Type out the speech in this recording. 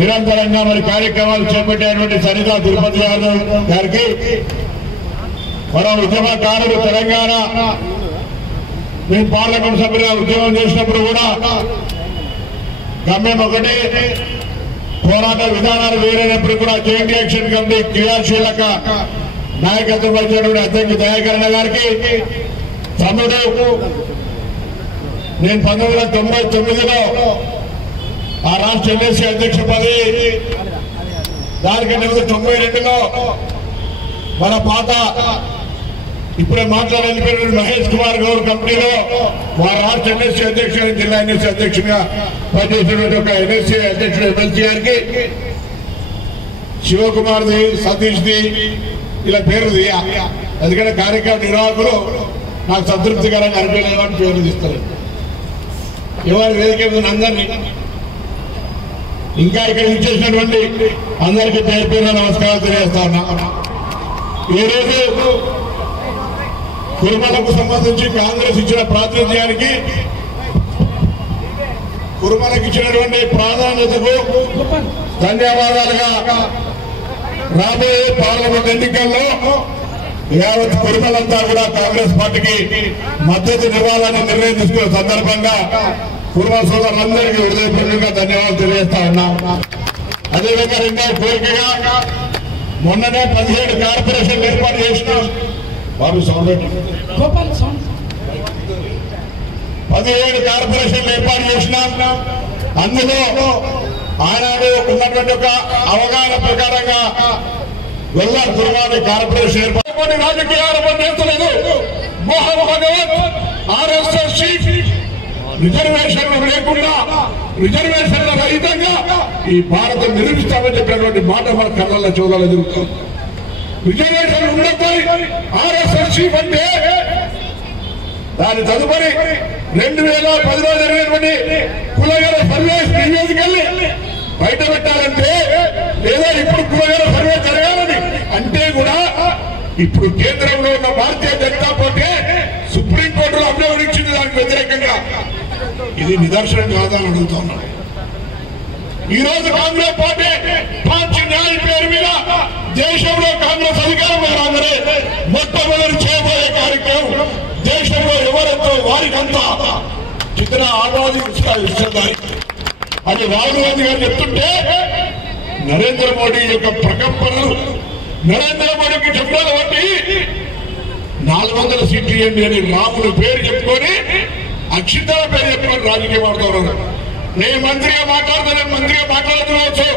నిరంతరంగా మరి కార్యక్రమాలు చేపట్టేటువంటి సరితా తిరుపతి యాదవ్ గారికి, మరో ఉద్యమకారులు తెలంగాణ మేము పార్లమెంట్ సభ్యులుగా ఉద్యమం చేసినప్పుడు కూడా గమ్యం ఒకటే, పోరాట విధానాలు వేరైనప్పుడు కూడా జాయింట్ యాక్షన్ కమిటీ క్రియాశీలక నాయకత్వం వహించినటువంటి అధ్యక్షుడు దయాకరణ గారికి, తమ్ముడు నేను 1999లో ఆ రాష్ట్ర ఎన్ఎస్సీ అధ్యక్ష పదవి, దానికంటే 92లో మన పాత ఇప్పుడే మాట్లాడాలి మహేష్ కుమార్ గౌడ్ కంపెనీలో వారి రాష్ట్ర ఎన్ఎస్సీ అధ్యక్షుడు, జిల్లా ఎన్ఎస్సీ అధ్యక్షుడిగా పనిచేసినటువంటి ఒక ఎన్ఎస్సీ అధ్యక్షుడు ఎమ్మెల్సీ గారికి, శివకుమార్ది, సతీష్ది ఇలా పేరుది, ఎందుకంటే కార్యక్రమ నిర్వాహకులు నాకు సంతృప్తికరంగా అనిపించలేదని పేర్లు తీస్తారు. ఎవరి వేదిక అందరినీ ఇంకా ఇక్కడ ఇచ్చేసినటువంటి అందరికీ పేరు పేరు నమస్కారాలు తెలియజేస్తా ఉన్నా. ఈరోజు కురుమలకు సంబంధించి కాంగ్రెస్ ఇచ్చిన ప్రాతినిధ్యానికి, కురుమలకు ఇచ్చినటువంటి ప్రాధాన్యతకు ధన్యవాదాలుగా రాబోయే పార్లమెంట్ ఎన్నికల్లో యావత్ కురుమలంతా కూడా కాంగ్రెస్ పార్టీకి మద్దతు ఇవ్వాలని నిర్ణయం తీసుకున్న సందర్భంగా కురుమ సోదరులందరికీ హృదయపూర్వకంగా ధన్యవాదాలు తెలియజేస్తా ఉన్నాం. అదేవిధంగా రెండో కోరికగా మొన్ననే 17 కార్పొరేషన్లు ఏర్పాటు చేసినాం. 17 కార్పొరేషన్లు ఏర్పాటు చేసినాం. అందులో ఆనాడు ఉన్నటువంటి ఒక అవగాహన ప్రకారంగా గొల్ల కురుమాని కార్పొరేషన్ ఏర్పాటు రాజకీయాల నేతలేదు మోహన్ భగవత్ ఆర్ఎస్ఎస్ చీఫ్ రిజర్వేషన్లు లేకుండా రిజర్వేషన్ల రహితంగా ఈ భారతం నిర్మిస్తామని చెప్పినటువంటి మాట మన కళ్ళల్లో చూడాలి జరుగుతుంది. రిజర్వేషన్ ఉండతాయి ఆర్ఎస్ఎస్ చీఫ్ అంటే దాని తదుపరి 2010లో జరిగినటువంటి కులగల సర్వే నివేదికల్ని బయట పెట్టాలంటే, లేదా ఇప్పుడు కులగల సర్వే జరగాలని అంటే కూడా ఇప్పుడు కేంద్రంలో ఉన్న భారతీయ జనతా పార్టీ సుప్రీంకోర్టులో అభియోగం ఇచ్చింది దానికి వ్యతిరేకంగా. ఇది నిదర్శనం కాదని అడుగుతున్నాను. ఈ రోజు కాంగ్రెస్ పార్టీ పార్టీ న్యాయ పేరు మీద దేశంలో కాంగ్రెస్ అధికారం రాగానే మొట్టమొదటి చేయబోయే కార్యక్రమం దేశంలో ఎవరెంతో వారికంతా చిత్ర ఆజాదీ ఇస్తున్నారు అని రాహుల్ గాంధీ గారు చెప్తుంటే, నరేంద్ర మోడీ యొక్క ప్రకంపనలు, నరేంద్ర మోడీకి చెప్పాలి బట్టి 400 సీట్లు ఇవ్వండి అని రాములు పేరు చెప్పుకొని అక్షింతల పేరు చెప్పుకొని రాజకీయం ఆడుతున్నారు. నేను మంత్రిగా మాట్లాడుతున్నాను, మంత్రిగా మాట్లాడుతున్నావచ్చు,